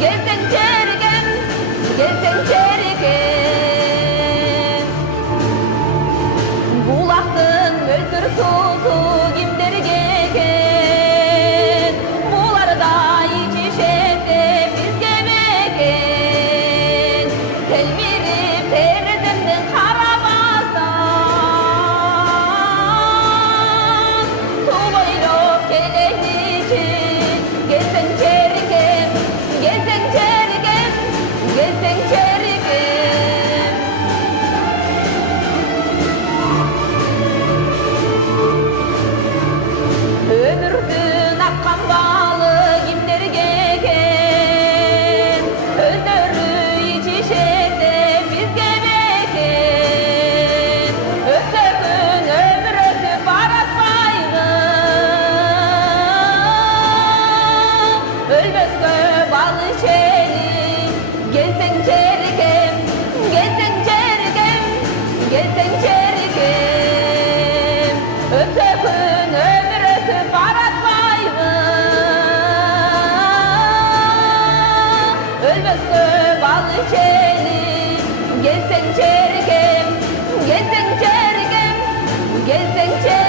gelsen çergem, gelsen çergem. Bulaktın möltür susu kimdir gegen, bularda içişette biz gemegen. Telmirip terezemden karamazdan, su boylop kelehliçin, gelsen çergem, gelsen çergem, gelsen çergem. Ömürdün akkan balı kimler gegen, özleri içişette biz gemegen. Öpsökün ömür ötüp aratmaydı, ölmezke balı içelim. Gelsen çergem, gelsen çergem, gelsen çergem. Öpsökün ömür ötüp aratmaydı, ölmezke balı içelim. Gelsen çergem, gelsen çergem, gelsen çergem.